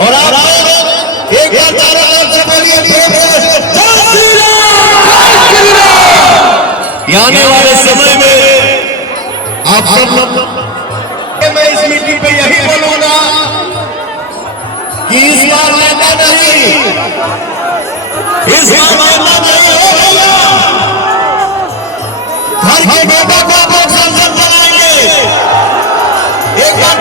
और आप एक बार तारा से बोलिए आने वाले समय में आप सब लोग, मैं इस मीटिंग पे यही बोलूंगा कि इस बार नेता नहीं, इस बार नेता नहीं होगा। घर के बेटा को आप संसद बनाएंगे। एक बार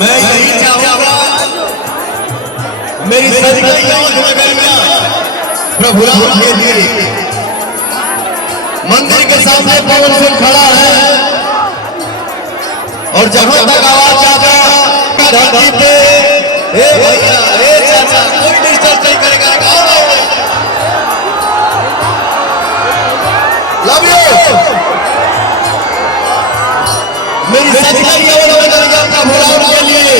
मैं यही चाहूंगा मेरी प्रभु राम मंदिर के सामने पवन सिंह खड़ा है और जहां तक आवाज जाता धरती पे ए भैया ए चाचा कोई डिस्टर्ब नहीं करेगा। लव यू मेरी सच्चाई और प्रभु राम के लिए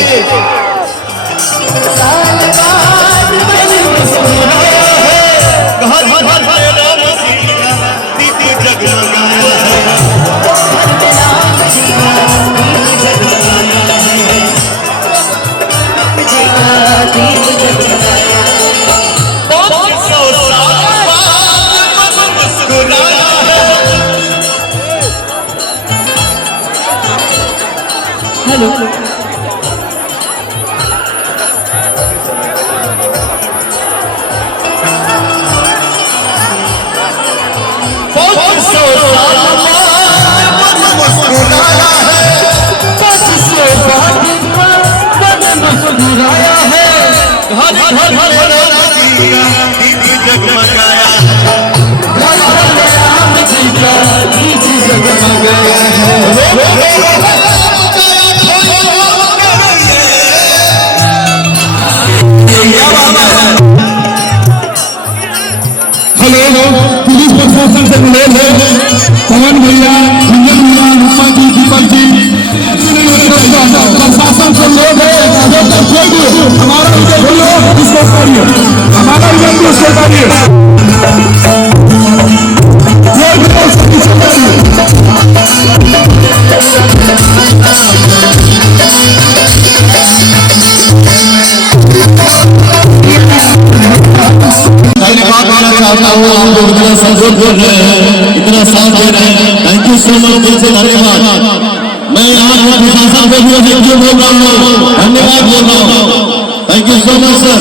हेलो पुलिस प्रशासन से अनुरोध है, पवन भैया, भैया रूपा जी, दीपक जी, प्रशासन से अनुरोध है हमारा इसको करिए, हमारा इसको करिए। इतना साथ दे रहे हैं, थैंक यू सो मच, दिल से धन्यवाद। मैं यहाँ प्रशासन को भी थैंक यू बोल रहा हूँ, धन्यवाद बोल रहा हूँ, thank you so much sir.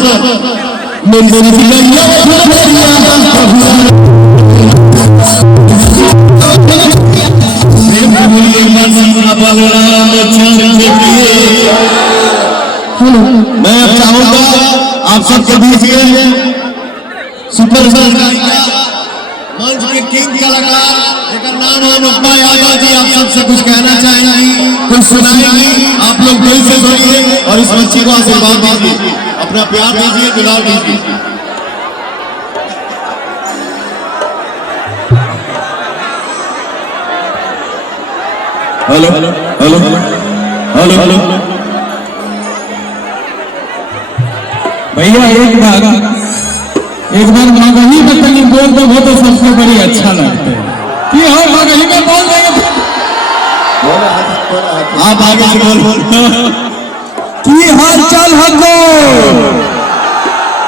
मैं अब चाहूंगा आप सबके बीच में सुपरस्टार मंच के किंग कलाकार जेकर नाम है नुक्मा यादव जी, आप सबसे कुछ कहना चाहेंगी, कुछ सुनाएंगी। आप लोग दिल से सुनिए और इस बच्ची को आशीर्वाद दीजिए, अपना प्यार दीजिए, दुलार दीजिए। हेलो हेलो हेलो हेलो भैया एक बार मगही में कहीं बोल दो तो सबसे बड़ी अच्छा लगता है कि हम मगही में बोल देंगे। आप आगे से बोल की हाल चाल हको,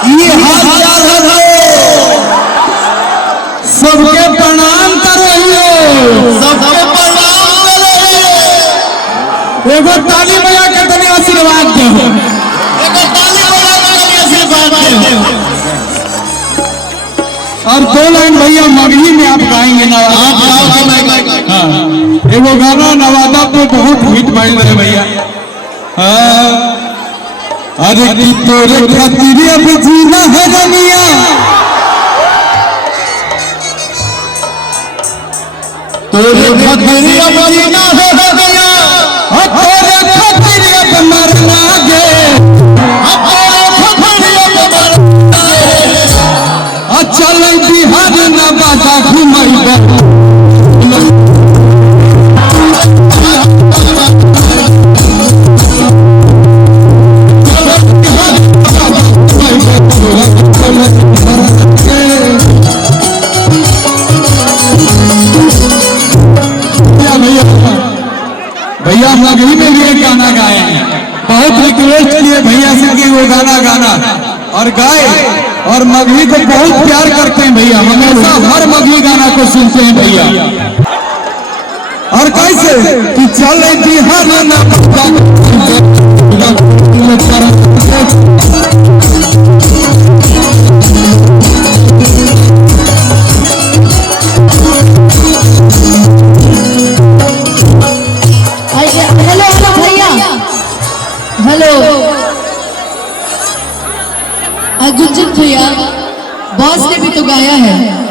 की हाल चाल हको, सबके प्रणाम करो, सबके प्रणाम करो। एगो ताली बजा के तनी आशीर्वाद दो, एगो ताली बजा के तनी आशीर्वाद दो। और 2 लाइन भैया मगही में आप गाएंगे ना, आप एगो गाना नवादा पे बहुत हिट भइल रहे भैया। अरे की तोरे खातिर अब जीना है रनिया, तोरे खातिर अब जीना है रनिया, तोरे खातिर अब मरना गे, तोरे खातिर अब मरना गे। चल बिहार नवादा घुमैबा, भैया मगही में भी एक गाना गाए हैं, बहुत रिक्वेस्ट किए भैया से कि वो गाना गाना, और गाए, और मगही को बहुत प्यार करते हैं भैया, हमेशा हर मगही गाना को सुनते हैं भैया। और कैसे कि चले जी हर ना गुंजन भैया बॉस ने भी तो गाया है।